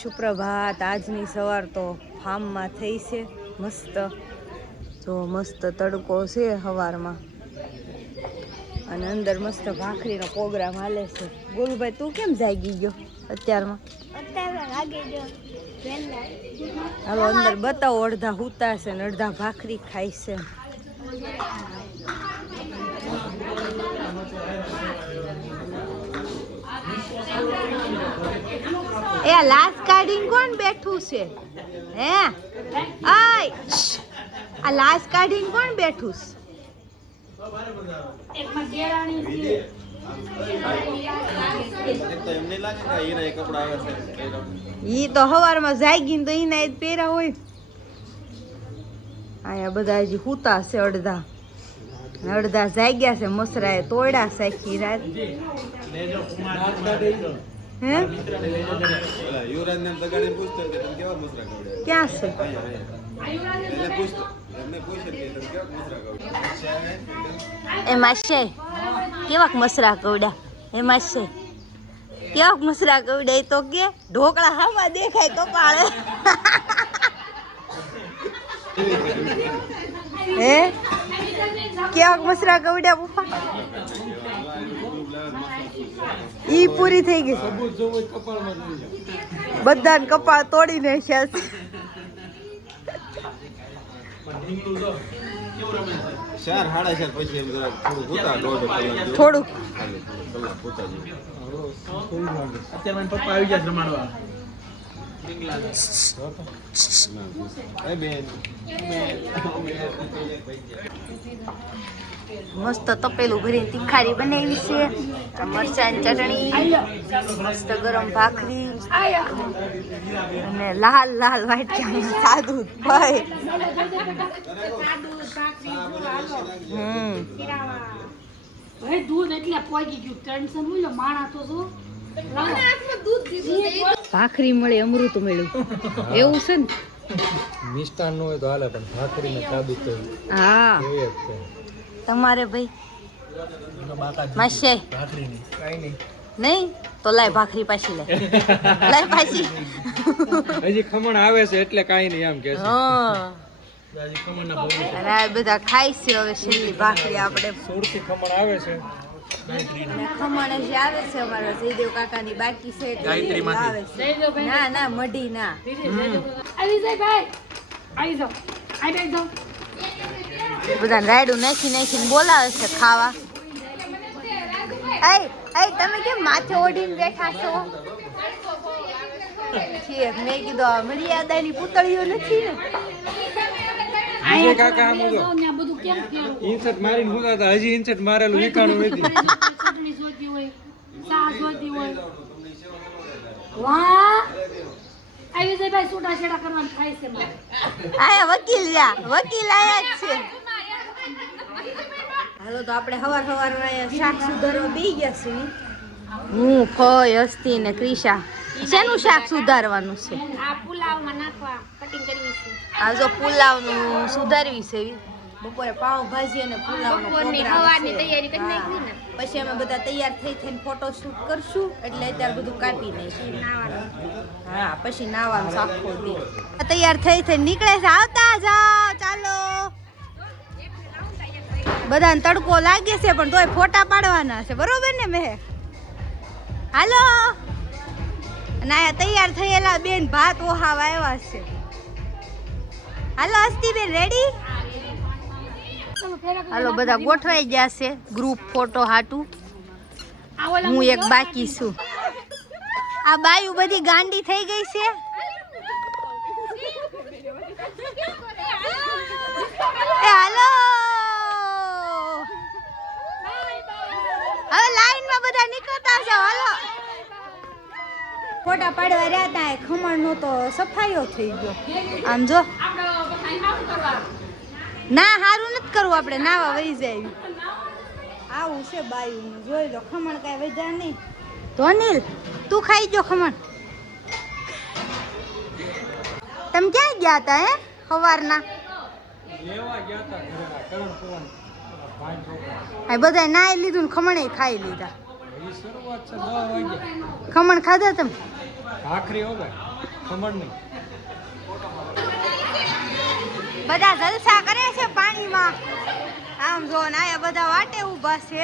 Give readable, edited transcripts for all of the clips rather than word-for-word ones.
સુપ્રભાત। આજની સવાર તો ફાર્મમાં થઈ છે મસ્ત, જો મસ્ત તડકો છે સવારમાં, અને અંદર મસ્ત ભાખરીનો પ્રોગ્રામ હાલે છે। ગોલુભાઈ તું કેમ જાગી ગયો અત્યારમાં? હાલો અંદર બતાવો, અડધા હુતા છે ને અડધા ભાખરી ખાય છે। એ લાશ કાઢીને કોણ બેઠું છે? હે આય, આ લાશ કાઢીને કોણ બેઠું છે? ઈ તો સવારમાં જાગીને તો ઈના જ પહેરા હોય। અહીંયા બધા હજી હુતા છે, અડધા જાગ્યા છે। મસરાએ તોડ્યા છે આખી રાત। હે ક્યાં છે? એમાં છે કેવાક મસરા કવડા? એમાં છે કેવાક મસરા કવડા? તો કે ઢોકળા હાવા દેખાય કપાળે। હે કેવાક મસરા કવડા પપ્પા? ઈ પૂરી થઈ ગઈ, બધાને કપાળ તોડી નાખ્યા છે। થોડુંક પપ્પા આવી ગયા રમાડવા। મસ્ત તપેલું ભરીને તીખારી બનાવી છે, મરચાંની ચટણી, મસ્ત ગરમ ભાખરી અને લાલ લાલ વાટકામાં સાદું ભાઈ। ભાખરી મળે અમૃત મળ્યું એવું છે ને? મિષ્ટાન નો હોય તો હાલે, પણ ભાખરી ને સાબિત તો હા તમારે ભાઈ માસે નહીં તો લાય ભાખરી પાછી લે, લાય પાછી। હજી ખમણ આવે છે એટલે કાઈ નહીં એમ કે છે। હા બધા ખાય છે હવે છેલ્લી ભાખરી આપણે। સુરતી ખમણ આવે છે, ખમણ હજી આવે છે અમારા જયદેવ કાકાની બાકી છે એટલે આવે છે। ના ના મઢી ના બધા રાયડું નાખી નાખીને બોલાવે છે ખાવા। તમે કેમ માથે ઓઢીને બેઠા છો? મેં કીધું મર્યાદાની પૂતળીઓ નથી ને? કાકા ઇન્સર્ટ મારીને હુતા હતા, હજી ઇન્સર્ટ મારેલું ઈકાણું નથી। વકીલ આયા જ છે। હાલો તો આપણે સવાર શાક સુધારવા બેસી ગયા છીએ। હું ફય હસ્તી ને ક્રિશા શેનું શાક સુધારવાનું છે? આ જો પુલાવનું સુધારવી છે। બપોરે પાવભાજી અને પુલાવનો સવારની તૈયારી કરી નાખી ને પછી અમે બધા તૈયાર થઈને ફોટો શૂટ કરશું, એટલે અત્યારે બધું કાપી નાખીશું। હા પછી નાવાનું આખો દી તૈયાર થઈને નીકળે છે। આવતા જાઓ ચાલો, બધાને તડકો લાગે છે પણ તોય ફોટા પાડવાના છે, બરોબર ને મેં? હાલો, અને આ તૈયાર થયેલા બેન ભાત ઓહાવા આવ્યા છે। હાલો હસ્તીબેન રેડી? હાલો બધા ગોઠવાઈ ગયા છે ગ્રુપ ફોટો હાટું। હું એક બાકી છું। આ બાયું બધી ગાંડી થઈ ગઈ છે। એ હાલો હવે લાઈનમાં બધા નીકળતા છે। હાલો ફોટા પાડવા રહ્યા હતા, ખમણ નો તો સફાઈઓ થઈ ગયો। આમ જો ના હારું નથી કરવું, આપણે નાવા વહી જાય આવું છે બાયું। જોઈ લો ખમણ કાંઈ વધ્યા નહીં। ધોનીલ તું ખાઈ જો ખમણ। તમે ક્યાં ગયા હતા હે સવારના? બધા નાઈ લીધું ને ખમણે ખાઈ લીધા। ખમણ ખાધા તમે? ભાખરી ખબર નહીં. બધા જલસા કરે છે પાણીમાં. આમ જો ને આયા બધા વાટે ઊભા છે.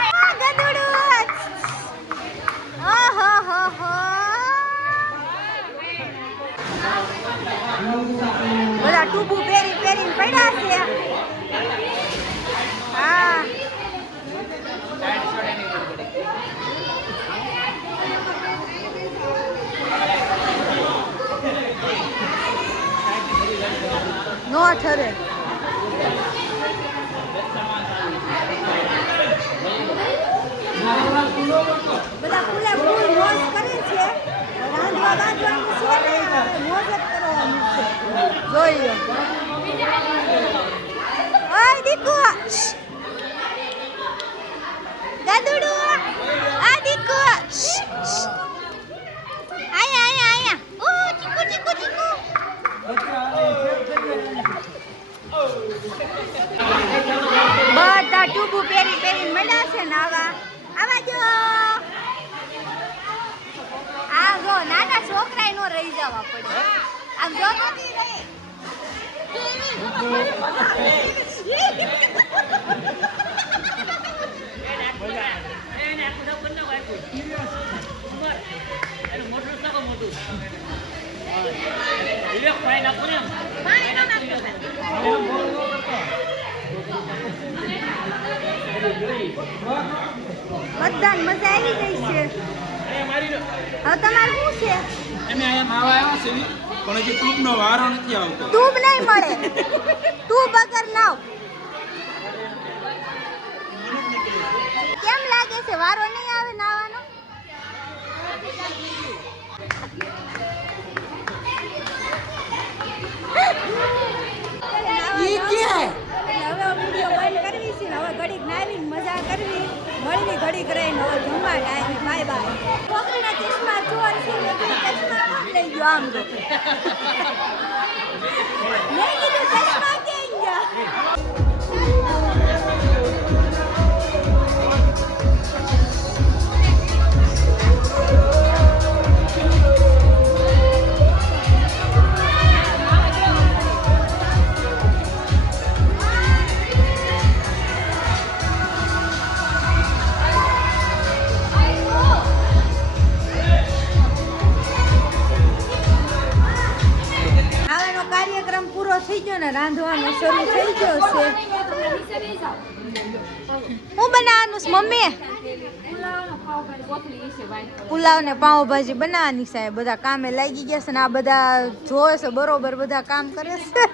આ ગધેડું. ઓહો હો હો. બધા ટૂબુ પહેરી પહેરીને પડ્યા છે. હા નો ઠરે. બધા ફૂલે ફૂલ મોજ કરે છે. રાંધવા બાંધવાનું છે ને, હવે મોજ જ કરવાની છે. જોઈ લો. ઓય દીકુ, ગાદુડુ, આ દીકુ, આયા આયા આયા. ઓ ચીકુ ચીકુ ચીકુ. બધા ટૂબુ પહેરી પહેરીને મળ્યા છે ને. આવા જો. આ જો નાના છોકરાય નો રહી જવા પડે. આમ જો મતદાન મજા આવી ગઈ છે. હવે તમારે શું છે? અમે અહીંયા નાવા આવ્યા છે પણ હજી ટ્યુબનો વારો નથી આવતો. ટ્યુબ નહીં મળે. ટ્યુબ વગર નાવ. કેમ લાગે છે? વારો નહીં આવે નાવાનો? હવે વિડીયો બંધ કરવી છે. હવે ઘડીક નાવીને મજા કરવી. મળીને ઘડીક રહીને હવે જમવા ટાઈમ. Bye bye. છોકરીના ચશ્મા ચોર છે. ચશ્મા કોણ લઈ ગયો? આમ જો મેં કીધું ચશ્મા ક્યાં ગયા? કાર્યક્રમ પૂરો થઈ ગયો ને, રાંધવાનો શરૂ થઈ ગયો છે. હું બનાવવાનું છે મમ્મી? પુલાવ ને પાઉંભાજી બનાવવાની છે. બધા કામે લાગી ગયા છે ને આ બધા જોવે છે બરોબર. બધા કામ કરે છે,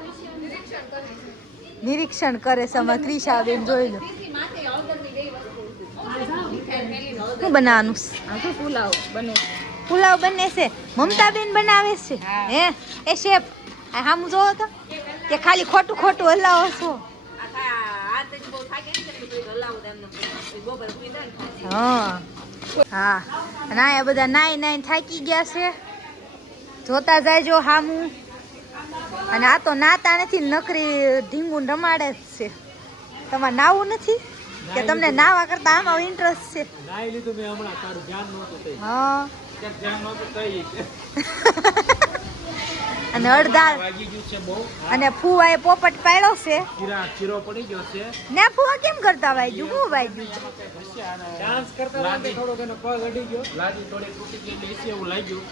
નિરીક્ષણ કરે છે. અમારા ક્રિશાબેન જોઈ લો. શું બનાવવાનું છે? પુલાવ બને છે. મમતાબેન બનાવે છે. હે એ શેફ આમ જોવો તો કે ખાલી ખોટું ખોટું હલાવો છો. હા હા. અને આ બધા નાઈ નાઈ થાકી ગયા છે. જોતા જાયજો હામું. અને આ તો નાતા નથી, નકરી ઢીંગું રમાડે જ છે. તમારે નાવું નથી કે તમને નાવા કરતા આમાં ઇન્ટરેસ્ટ છે? નાઈ લીધું મેં હમણાં. તારું ધ્યાન નહોતું થઈ. હા ધ્યાન નહોતું થઈ. અને અડધા વાગી ગયું છે બહુ. અને ફુવાએ પોપટ પાડ્યો છે. ચીરો પડી ગયો છે. ને ફુવા કેમ કરતા વાગ્યું? હું વાગ્યું? ડાન્સ કરતા લાગે થોડોક એનો પગ અડી ગયો. લાગી થોડી તૂટી ગઈ એટલે એસી એવું લાગ્યું.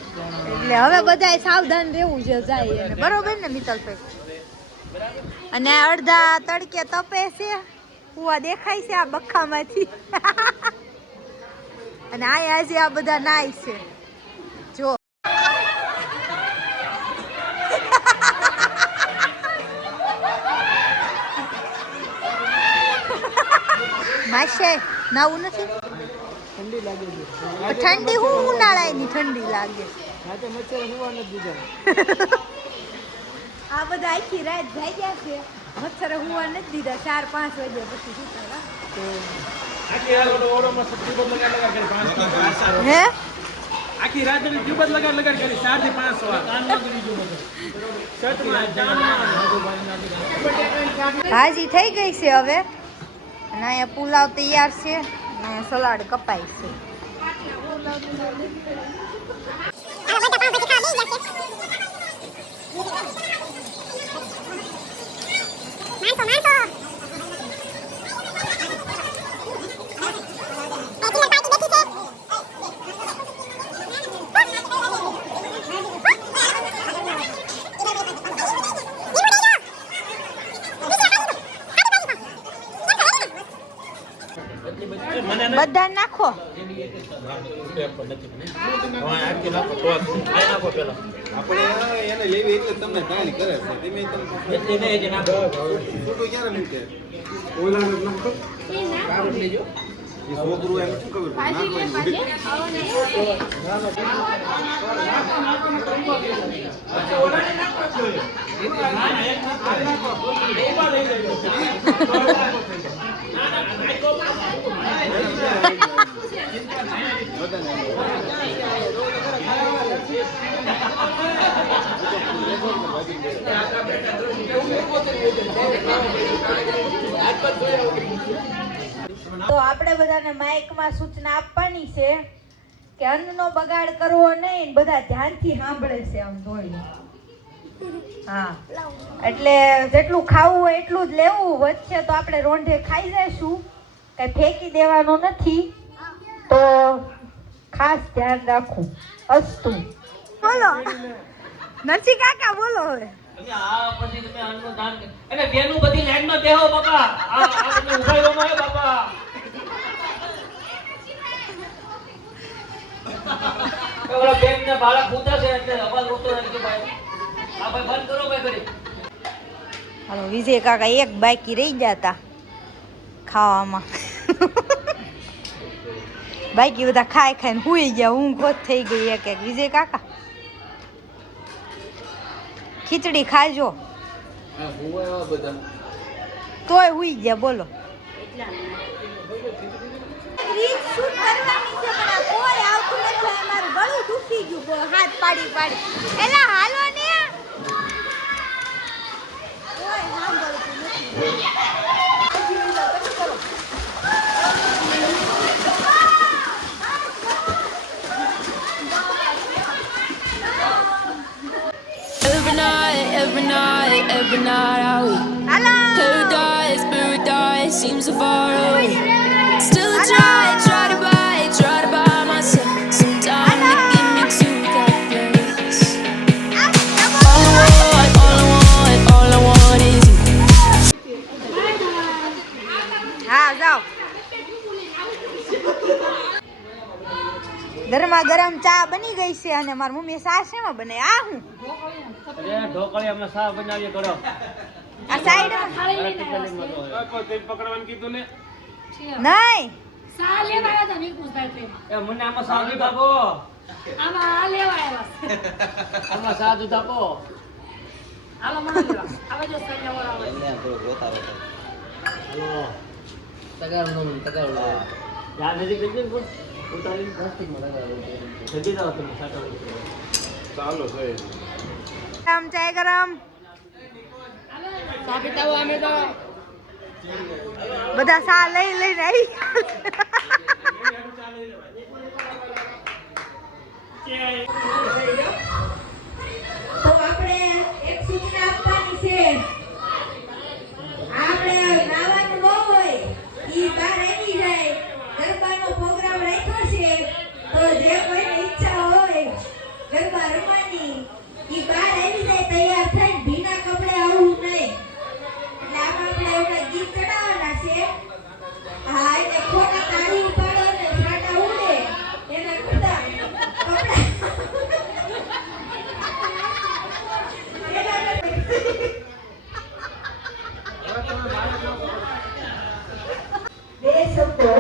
એટલે હવે બધાય સાવધાન રહેવું છે જાય એને. બરોબર ને મિત્તલભાઈ? અને અડધા તડકે તપે છે. ફુવા દેખાય છે આ બખામાંથી. અને આ આજે આ બધા નાય છે. જો માશે નાવું નથી. ઠંડી લાગે છે. ઠંડી હું ઉનાળાની ઠંડી લાગે. રાતે મચ્છર હુવા નથી દીધા. આ બધા આખી રાત જાગ્યા છે. મચ્છર હુવા નથી દીધા. 4-5 વાગ્યા પછી સુતા. આખી રાત ઓરોમાં ટ્યુબ લગાડ કરી 5 થી 4. હે આખી રાત ટ્યુબ લગાડ કરી 4 થી 5 વાર. કાનમાં કરી જો બધું. ભાજી થઈ ગઈ છે હવે. અને અહીંયા પુલાવ તૈયાર છે. અને સલાડ કપાય છે. બધા નાખો. આપણે એને લેવી એટલે તમને કાંઈ કરે છે ધીમે છૂટું ક્યારે મૂકે એ છોકરું એમ શું ખબર તો આપણે બધાને માઇકમાં સૂચના આપવાની છે કે અન્નનો બગાડ કરવો નહીં. બધા ધ્યાનથી સાંભળે છે. આમ જોઈ હા, એટલે જેટલું ખાવું હોય એટલું જ લેવું. વચ્ચે તો આપણે રોંઢે ખાઈ જઈશું, કઈ ફેંકી દેવાનું નથી. તો ખાસ ધ્યાન રાખવું. અસ્તુ બોલો નરસિંહ કાકા, બોલો હવે. અને બેનું બધી લાઈનમાં બેહો બાપા. આ એટલે ઉભાઈ હોય બાપા. ઓલા બેન ને બાળક પૂતા છે એટલે અવાજ ઓછો રાખજો ભાઈ. આ ભાઈ બંધ કરો ભાઈ કરી. હાલો, વિજય કાકા એક બાકી રહી જતા ખાવામાં. બાકી બધા ખાઈ ખાઈને હુઈ ગયા. ઊંઘ જ થઈ ગઈ એક એક. વિજય કાકા ખીચડી ખાજો તોય હુઈ ગયા. બોલો ગળું દુખી ગયું. હાથ પાડી પાડી એલા હાલો ને. Every night I weep. Paradise seems so far away. Still I try to buy myself some time to get me to that place. All I want is you. હા જાઓ. ગરમા ગરમ ચા બની ગઈ છે અને મારી મમ્મી ચા શેમાં બને? આ હું ઢોકળિયામાં સા બનાવીએ કરો. આ સાઈડ પકડવાનું કીધું ને. નહીં. સા લેવા આવ્યા હતા નિકુશભાઈ પ્રેમ. એ મને આમાં સા દૂધ આપો. આમાં આ લેવા આવ્યા છે. આમાં સા દૂધ આપો. આમાં મને લેવા. આવે જો સંજ્ઞા આવે. હલો. તગાર યાર નથી કીધું પણ ઉતારીને પ્લાસ્ટિકમાં લગાવી જલ્દી જાવ તમે સાટા. ચાલો ભાઈ ગરમ ચાય ગરમ. સા પીતા હો અમે તો. બધા સા લઈ લઈને આવી. તો આપણે એક સૂચના આપવાની છે. આપણે નાવાનું ન હોય ઈ બહાર આવી જાય. ગરબાનો પ્રોગ્રામ રાખ્યો છે તો જે કોઈને ઈચ્છા હોય ગરબા રમવાની ઈ બહાર આવી જાય તૈયાર થઈને. ભીના કપડે આવવું નહીં. એટલે આમાં આપણે એવડા ગીત ચડાવવાના છે. હા, એટલે ખોટા તાળી ઉપાડો ને ફાટા ઉડે એના કરતા કપડા બે શબ્દો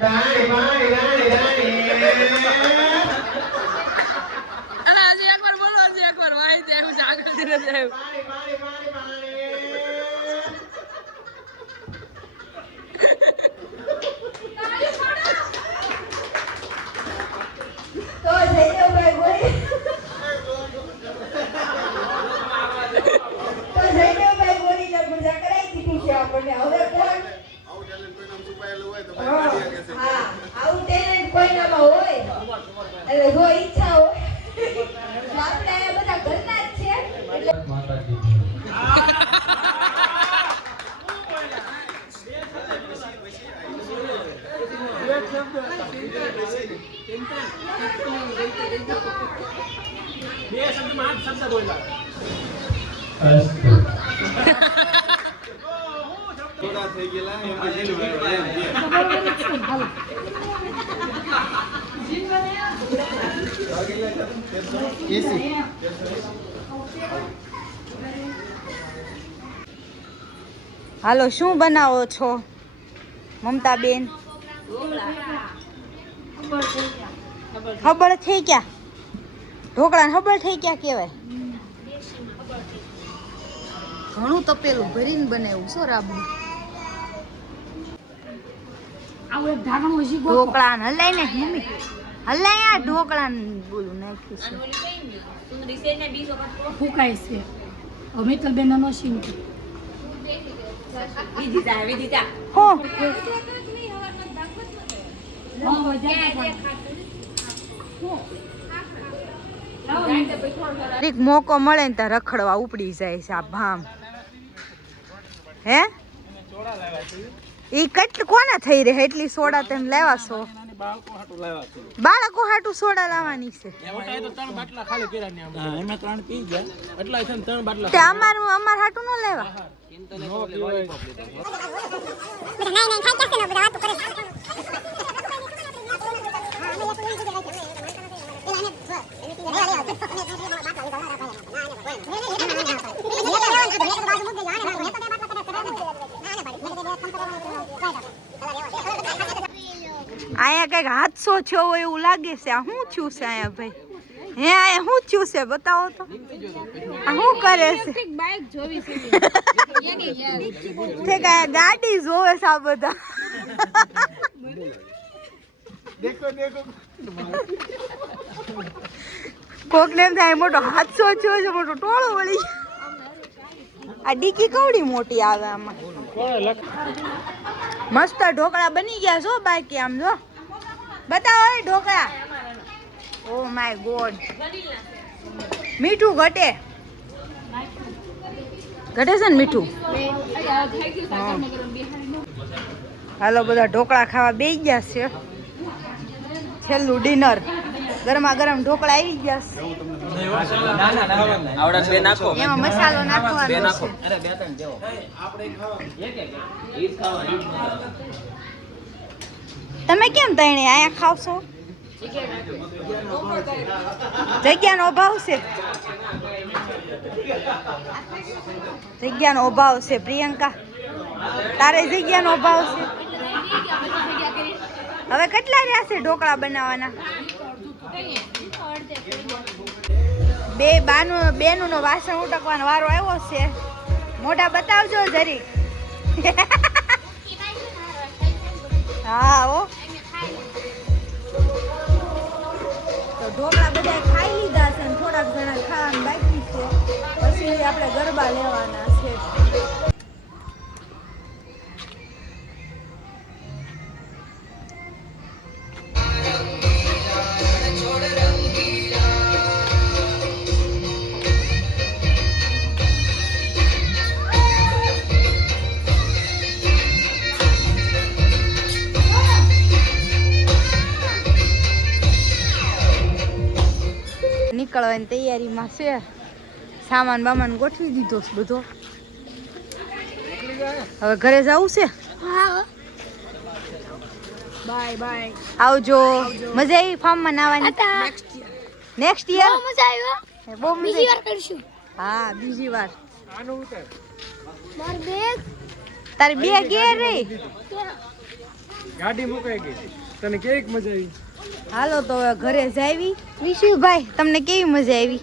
અરે હજી એકવાર બોલો, હજી એકવાર વાય છે એવું આગળ નથી આવ્યું. તો જયદેવભાઈ બોલી, તો જયદેવભાઈ બોલીને મજા કરાવી દીધી છે આપણને. હવે કોણ? હા, આવું ટેલેન્ટ કોઈનામાં હોય એટલે જો ઈચ્છા હોય તો આપણે આ બધા ઘરના જ છે એટલે બે શબ્દમાં 8 શબ્દ બોલ્યા. થોડા થઈ ગયેલા એમાં જેનું હાલો, શું બનાવો છો મમતા બેન? ખબર થઈ ગયા ઢોકળા ને ખબર થઈ ગયા કેવાય. ઘણું તપેલું ભરીને બનાવ્યું છો રાબડું. આવું એક ઢાંકણું હજી ગોતો. ઢોકળા ને હલાય ને મમ્મી હલાય આ ઢોકળા ને બોલું નાખ્યું છે. ફૂંકાય છે. હવે મિત્તલબેન નો સીન છે. હો એક મોકો મળે ને ત્યાં રખડવા ઉપડી જાય છે આ ભામ. હે ઈ કેટલી કોને થઈ રહે એટલી સોડા તેમ લેવા છો? બાળકો હાટું સોડા લાવવાની છે. તે અમાર હાટું ન લેવા. આયા કઈક હાદસો થયો હોય એવું લાગે છે. આ શું થયું છે આયા ભાઈ? હે આયા શું થયું છે બતાવો તો. આ શું કરે છે? બાઇક જોવી છે. તે કાંઈ ગાડી જોવે છે આ બધા. કોક ને એમ થાય મોટો હાદસો થયો છે, મોટો ટોળો વળી. આ ડીકી કવડી મોટી આવે આમાં. મસ્ત ઢોકળા બની ગયા છો બાકી આમ જો બતાવો એ ઢોકળા. ઓ માય ગોડ, મીઠું ઘટે છે ને મીઠું. હાલો બધા ઢોકળા ખાવા બેસી ગયા છે. છેલ્લું ડિનર. ગરમા ગરમ ઢોકળા આવી ગયા છે. એમાં મસાલો નાખવાનો છે. તમે કેમ તણે આયા ખાવશો? જગ્યાનો અભાવ છે. જગ્યાનો અભાવ છે પ્રિયંકા, તારે જગ્યાનો અભાવ છે. હવે કેટલા રહ્યા છે ઢોકળા બનાવવાના? બેનું નો વાસણ ઉટકવાનો વારો આવ્યો છે. મોઢા બતાવજો જરી. હા હો. તો ઢોકળા બધા ખાઈ લીધા છે, થોડાક ઘણા ખાવાનું બાકી છે. પછી આપણે ગરબા લેવાના છે. નીકળવાની તૈયારીમાં છે. સામાન બામાન ગોઠવી દીધો છે બધો. હવે ઘરે જવું છે. Bye bye. આવજો. મજા આવી ફાર્મમાં નાવાની? નેક્સ્ટ યર મજા આવ્યો. બહુ મજા બીજી વાર કરશું. હા બીજી વાર. માર બેગ તારી બે ઘેર રહી. ગાડી મુકાઈ ગઈ. તને કેવી મજા આવી? હાલો તો હવે ઘરે જાવી. વિશુભાઈ તમને કેવી મજા આવી?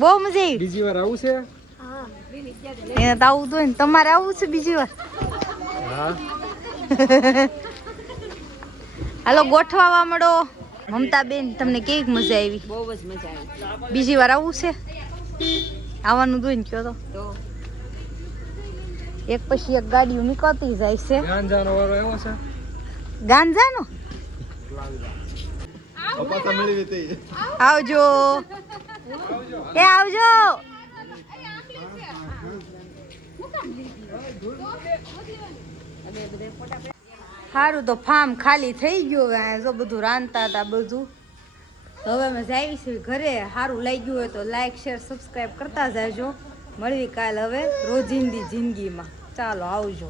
બહુ મજા આવી. બીજી વાર આવું છે? એને તો આવું તો હોય ને, તમારે આવું છે બીજી વાર? હા. હાલો ગોઠવાવા મળો. મમતા બેન તમને કેવી મજા આવી? બહુ જ મજા આવી. બીજી વાર આવું છે? આવવાનું જોઈને કયો તો. એક પછી એક ગાડીઓ નીકળતી જાય છે. ગાંજાનો વારો એવો છે. ગાંજાનો પપ્પા મળી લેતી. આવજો. એ આવજો. સારું તો ફાર્મ ખાલી થઈ ગયું હવે. જો બધું રાંધતા હતા બધું. તો હવે અમે જઈશું ઘરે. સારું લાગ્યું હોય તો લાઈક શેર સબસ્ક્રાઈબ કરતા જાજો. મળવી કાલ હવે રોજિંદી જિંદગીમાં. ચાલો આવજો.